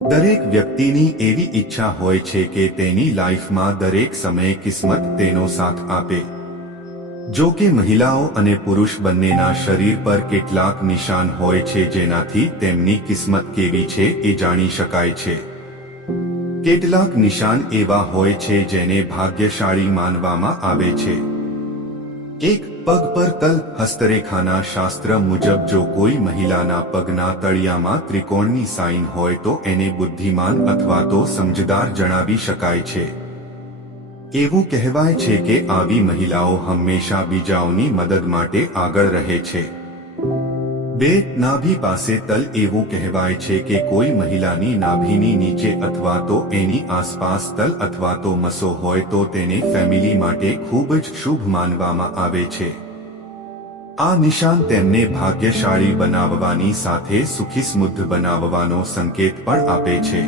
દરેક વ્યક્તિની એવી ઈચ્છા હોય છે કે તેની લાઈફમાં દરેક સમયે કિસ્મત તેનો સાથ આપે। જો કે મહિલાઓ અને પુરુષ બંનેના શરીર પર કેટલાક નિશાન હોય છે જેનાથી તેમની કિસ્મત કેવી છે એ જાણી શકાય છે। કેટલાક નિશાન એવા હોય છે જેને ભાગ્યશાળી માનવામાં આવે છે। 1. પગ પર તલ હસ્તરેખાના શાસ્ત્ર મુજબ જો કોઈ મહિલાના પગના તળિયામાં ત્રિકોણની સાઇન હોય તો એને બુદ્ધિમાન અથવા તો સમજદાર જણાવી શકાય છે। એવું કહેવાય છે કે આવી મહિલાઓ હંમેશા બીજાઓની મદદ માટે આગળ રહે છે। 2. નાભી પાસે તલ એવું કહેવાય છે કે કોઈ મહિલાની નાભીની નીચે અથવા તો એની આસપાસ તલ અથવા તો મસો હોય તો તેને ફેમિલી માટે ખૂબ જ શુભ માનવામાં આવે છે। આ નિશાન તેમને ભાગ્યશાળી બનાવવાની સાથે સુખી સમૃદ્ધ બનાવવાનો સંકેત પણ આપે છે।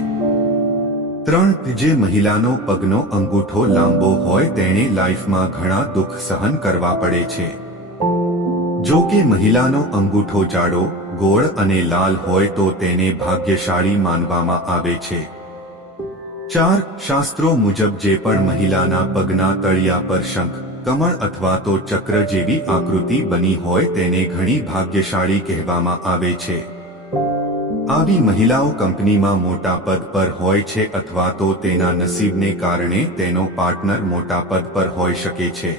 3. જે મહિલાનો પગનો અંગૂઠો લાંબો હોય તેણે લાઈફમાં ઘણા દુઃખ સહન કરવા પડે છે। જો કે મહિલાનો અંગૂઠો જાડો, ગોળ અને લાલ હોય તો તેને ભાગ્યશાળી માનવામાં આવે છે। 4. શાસ્ત્રો મુજબ જે પણ મહિલાના પગના તળિયા પર શંખ, કમળ અથવા તો ચક્ર જેવી આકૃતિ બની હોય તેને ઘણી ભાગ્યશાળી કહેવામાં આવે છે। આવી મહિલાઓ કંપનીમાં મોટા પદ પર હોય છે અથવા તો તેના નસીબને કારણે તેનો પાર્ટનર મોટા પદ પર હોઈ શકે છે।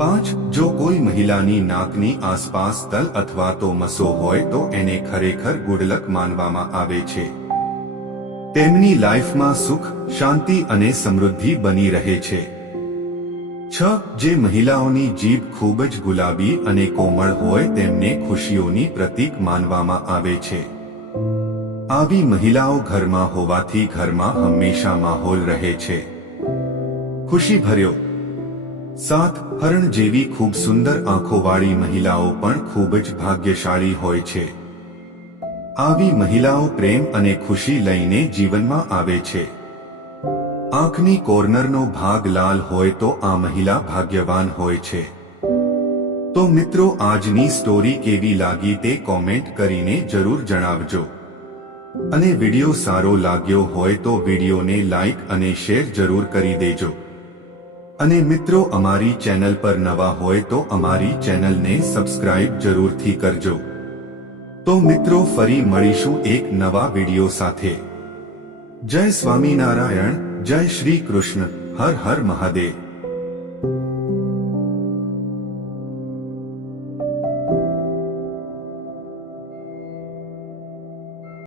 5. જો કોઈ મહિલાની નાકની આસપાસ તલ અથવા તો મસો હોય તો એને ખરેખર ગુડલક માનવામાં આવે છે। તેમની લાઈફમાં સુખ, શાંતિ અને સમૃદ્ધિ બની રહે છે। 6. જે મહિલાઓની જીભ ખૂબ જ ગુલાબી અને કોમળ હોય તેમને ખુશીઓની પ્રતીક માનવામાં આવે છે। આવી મહિલાઓ ઘરમાં હોવાથી ઘરમાં હંમેશા માહોલ રહે છે ખુશી ભર્યો। 7. હરણ જેવી ખૂબ સુંદર આંખોવાળી મહિલાઓ પણ ખૂબ જ ભાગ્યશાળી હોય છે। આવી મહિલાઓ પ્રેમ અને ખુશી લઈને જીવનમાં આવે છે। આંખની કોર્નરનો ભાગ લાલ હોય તો આ મહિલા ભાગ્યવાન હોય છે। તો મિત્રો આજની સ્ટોરી કેવી લાગી તે કોમેન્ટ કરીને જરૂર જણાવજો અને વિડિયો સારો લાગ્યો હોય તો વિડિયોને લાઈક અને શેર જરૂર કરી દેજો। અને મિત્રો અમારી ચેનલ પર નવા હોય તો અમારી ચેનલને સબસ્ક્રાઇબ જરૂરથી કરજો। તો મિત્રો ફરી મળીશું એક નવા વિડિયો સાથે। જય સ્વામિનારાયણ, જય શ્રી કૃષ્ણ, હર હર મહાદેવ।